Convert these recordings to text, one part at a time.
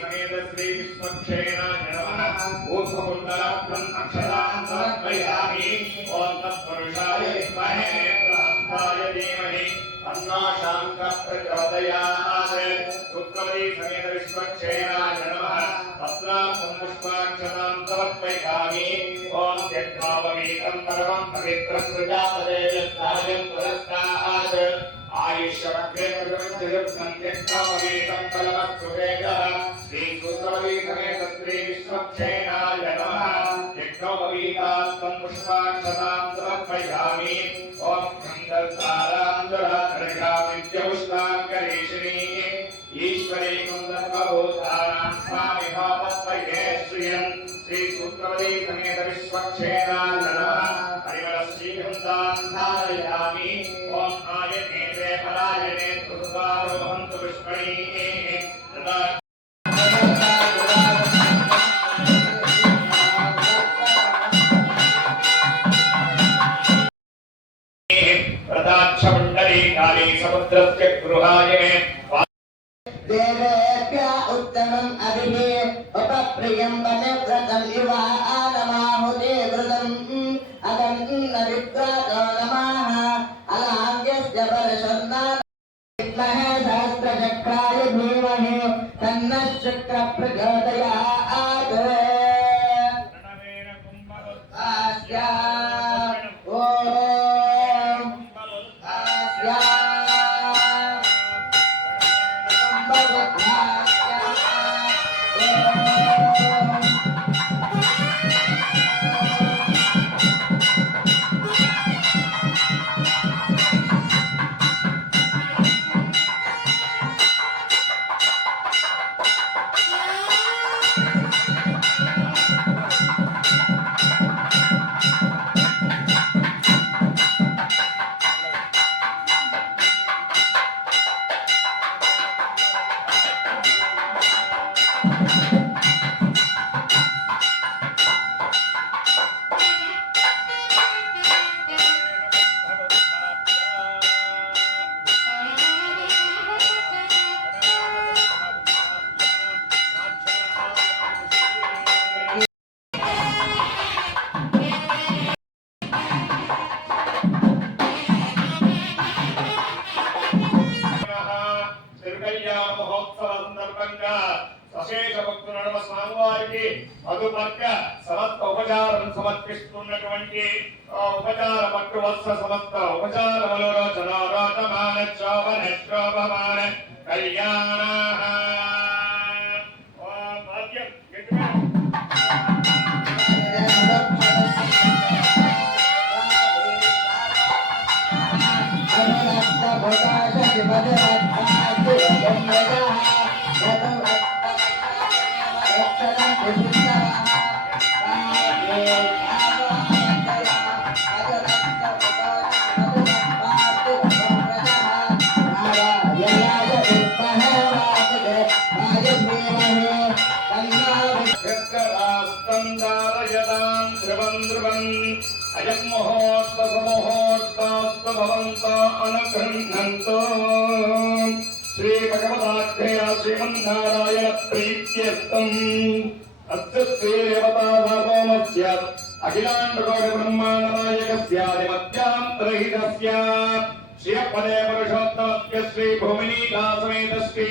समेत श्री विश्वक्षेणाय नमः ऊर्ध्वकुण्डलाभ्रम् अक्षरान् समर्पयामि ॐ तत्पुरुषाय विद्महे बृहस्पताय धीमहि तन्नो शान्तः प्रचोदयात् शुक्रवती समेत विश्वक्षेणाय नमः तत्रार्थं पुष्पाक्षतां समर्पयामि ॐ यज्ञोपवीतं परमं पवित्रं प्रजापतेयस्तायं पुरस्तात् आयुष्यमग्रेतृविद्युक्तं यज्ञोपवीतं फलमस्तु वेदः श्रीसूत्रवती समेत श्री विश्वक्षेणाय नमः यज्ञोपवीतात्मं पुष्पाक्षतां समर्पयामि ॐ खण्डसारान्दराधरया विद्यपुष्पाङ्गरेशिनी ईश्वरी कुन्दर्भूतानां स्वामी भावत्वये श्रियं श्रीसूत्रवती समेत विश्वक्षेणाय नमः हरिवरश्रीगन्धान् धारयामि ॐ आयने परायणे तुरुदारोहन्तु पुष्पणि प्रदाक्षमण्डली काली समुद्रस्य गृहायने देवेभ्य उत्तमम् अभिः उपप्रियं वनव्रतं युवा आनमाहुते व्रतम् अगन्नविद्वातो नमः अलाङ्ग्यस्य परशन्ना विद्महे सहस्रचक्राय धीमहि तन्नः शुक्रः प्रचोदयात् మధుపర్క సమస్త ఉపచారం సమర్పిస్తున్నటువంటి ఉపచార పట్టు వత్స సమస్త ఉపచారములో చనారాటమాన శోభన శోభమాన కళ్యాణ अयं मुहूर्त समूहूर्तास्तु भवन्तो अनुगृह्णन्तु श्री भगवदाख्यया श्रीमन्नारायण प्रीत्यर्थम् अस्य श्रीदेवता सर्वमस्य अखिलाण्डकोटि ब्रह्माण्डनायकस्यादिमध्यान्तरहितस्य श्रियपदे पुरुषोत्तमस्य श्री भूमिनीला समेत श्री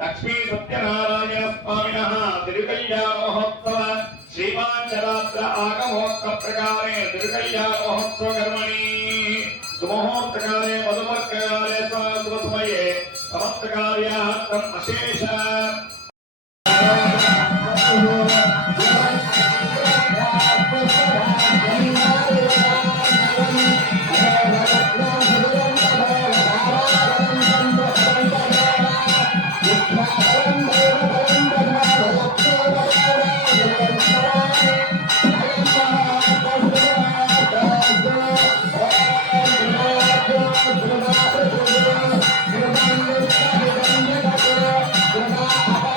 लक्ष्मी सत्यनारायण स्वामिनः तिरुकल्याण महोत्सव श्रीमांचरात्र आगमोक्त प्रकारे तिरुकल्याण महोत्सव कर्मणि सुमुहूर्त काले मधुपर्क काले शुभ समये समस्त कार्यार्थम् अशेष Terima kasih.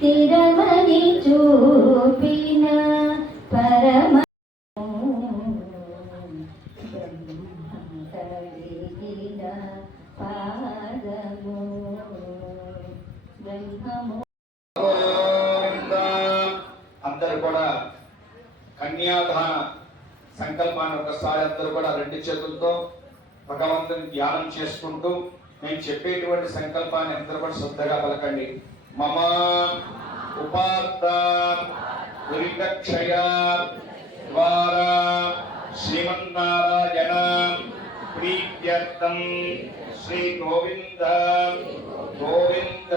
తిరమని చూపిన పరమ కలిగిన పాదము బ్రహ్మము. అందరూ కూడా కన్యాదాన సంకల్పాన్ని ఒకసారి అందరూ కూడా రెండు చేతులతో భగవంతుని ధ్యానం చేసుకుంటూ నేను చెప్పేటువంటి సంకల్పాన్ని అందరూ కూడా శ్రద్ధగా పలకండి. మమ ఉపార్థ దురితక్షయ ద్వారా శ్రీమన్నారాయణ ప్రీత్యర్థం శ్రీ గోవింద గోవింద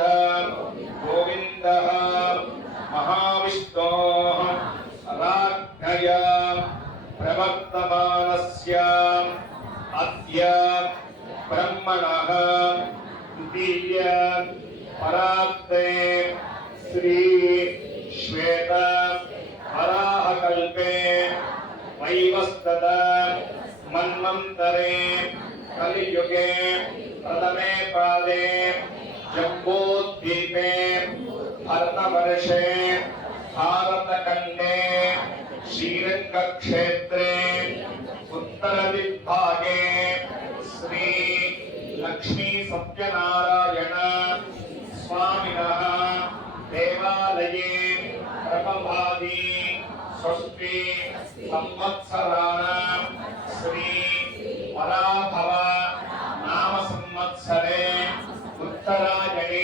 గోవింద మహావిష్ణో రాజ్ఞయ ప్రవర్తమానస్య అద్య బ్రహ్మణః ద్వితీయ పరాత్తే శ్రీ శ్వేత వరాహకల్పే వైవస్వత మన్వంతరే కలియుగే ప్రథమే పాదే జంబూద్వీపే భరతవర్షే భారతఖండే శ్రీరంగక్షేత్రే उत्तरदिग्भागे श्री लक्ष्मी सत्यनारायण स्वामिनः देवालये प्रभभादि षष्ठी संवत्सराणां श्री पराभव नाम संवत्सरे उत्तरायणे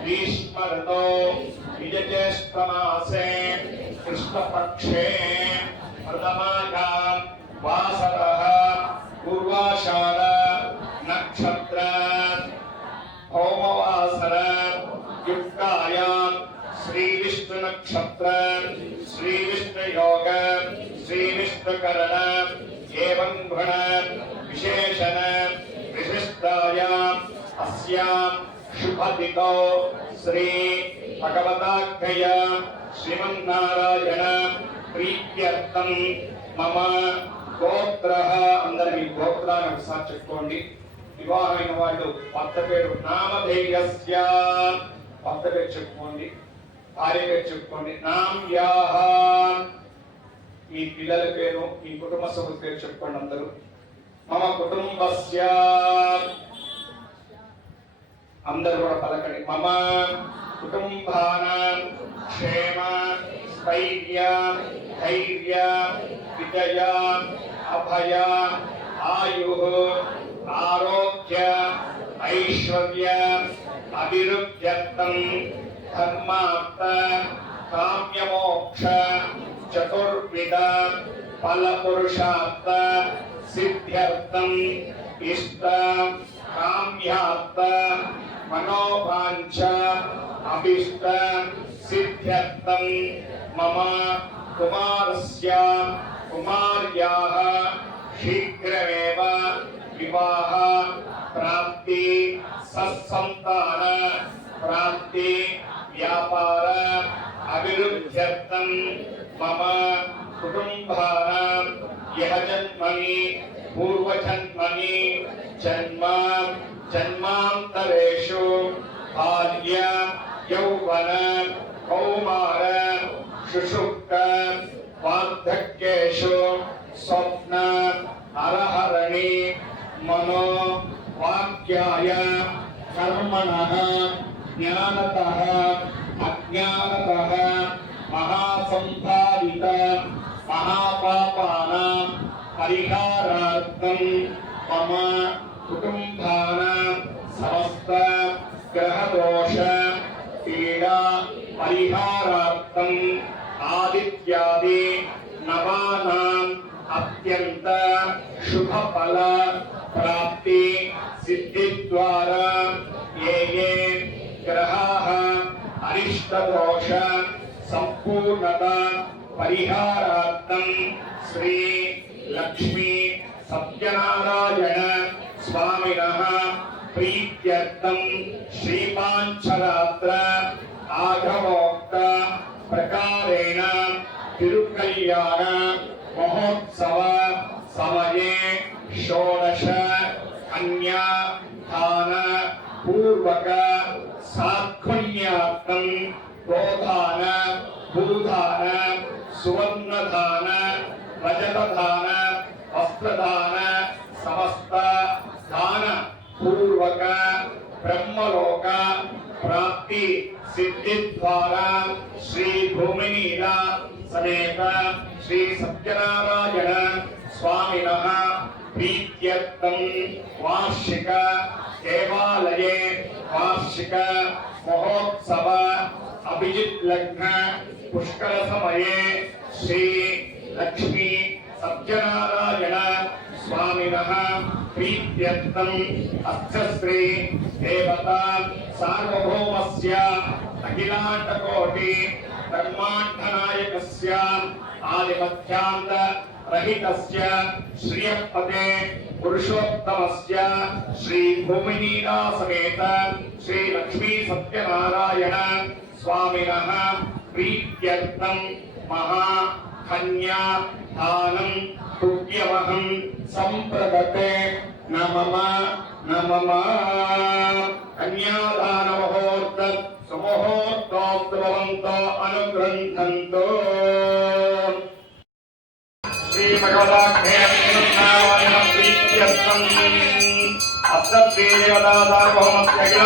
ग्रीष्म ऋतौ विजयज्येष्ठमासे कृष्णपक्षे प्रथमायां वासरः पूर्वाषाढ नक्षत्र होमवासर युक्तायां श्री विष्णु नक्षत्र श्री विष्णु योग श्री विष्णु करण एवं गुण विशेषण विशिष्टायाम् अस्यां शुभतिथौ श्री भगवताख्यया శ్రీమన్నారాయణ ప్రీత్యర్థం మమ గోత్రః అందరి మీ గోత్రాన్ని ఒకసారి చెప్పుకోండి. వివాహమైన వాళ్ళు భర్త పేరు నామధేయస్య భర్త పేరు చెప్పుకోండి, భార్య పేరు చెప్పుకోండి. నామ్యాః మీ పిల్లల పేరు, మీ కుటుంబ సభ్యుల పేరు చెప్పుకోండి అందరూ. మమ కుటుంబస్య అందరూ కూడా పలకండి. మమ కుటుంబానాం క్షేమ స్థైర్య ధైర్య విజయ అభయ ఆయు ఆరోగ్య ఐశ్వర్య అభివృద్ధ్యర్థం ధర్మార్థ కామ్యమోక్ష చతుర్విధ ఫలపురుషార్థ సిద్ధ్యర్థం ఇష్ట కామ్యార్థ మనోవాంఛ అభిష్ట సిద్ధ్యర్థం మమ కుమారస్య కుమార్యాః శీఘ్రమేవ వివాహ ప్రాప్తి సత్సంతాన ప్రాప్తి వ్యాపార అభివృద్ధ్యర్థం మమ కుటుంబానాం యః జన్మని పూర్వజన్మని జన్మ జన్మాంతరేషు బాల్య యౌవన కౌమార శుశుక్త వార్ధక్యేషు స్వప్న అరహరణి మనో వాక్యాయ కర్మణః జ్ఞానతః అజ్ఞానతః మహాసంభావిత మహాపాపానాం పరిహారార్థం మమ కుటుంబానాం సమస్త గ్రహదోష పీడా పరిహారార్థం ఆదిత్యాది నవానాం అత్యంత శుభఫల ప్రాప్తి సిద్ధి ద్వారా ఏ ఏ గ్రహాః అరిష్టదోష సంపూర్ణత పరిహారార్థం శ్రీ లక్ష్మీ సత్యనారాయణ స్వామినః ప్రీత్యర్థం శ్రీపాంచరాత్ర ఆగమోక్త ప్రకారేణ తిరుకల్యాణ మహోత్సవ సమయే షోడశ కన్యా దాన పూర్వక సాత్కున్యార్థం గోదాన భూదాన సువర్ణదాన రజతదాన వస్త్రదాన సమస్త దాన పూర్వక బ్రహ్మలోక ప్రాప్తి సిద్ధి ద్వారా శ్రీ భూమినీల సమేత శ్రీ సత్యనారాయణ స్వామినః ప్రీత్యర్థం వార్షిక దేవాలయే వార్షిక మహోత్సవ అభిజిత్ లగ్న పుష్కర సమయే శ్రీ లక్ష్మీ సత్యనారాయణ స్వామినః ప్రీత్యర్థం అష్టశ్రీ దేవత సార్వభౌమస్య అఖిలాండకోటి బ్రహ్మాండనాయకస్య ఆదిమధ్యాంత రహితస్య శ్రియపతే పురుషోత్తమస్య శ్రీ భూమినీలా సమేత శ్రీ లక్ష్మీ సత్యనారాయణ స్వామినః ప్రీత్యర్థం మహా కన్యా దానం తుభ్యమహం సంప్రదతే నమమ నమమ కన్యాదాన మహోర్త సుముహూర్తోద్భవంతో అనుగ్రంథంతో శ్రీమగవదాఖ్యేన ప్రీత్యర్థం అష్టదేవతా సార్వభౌమస్య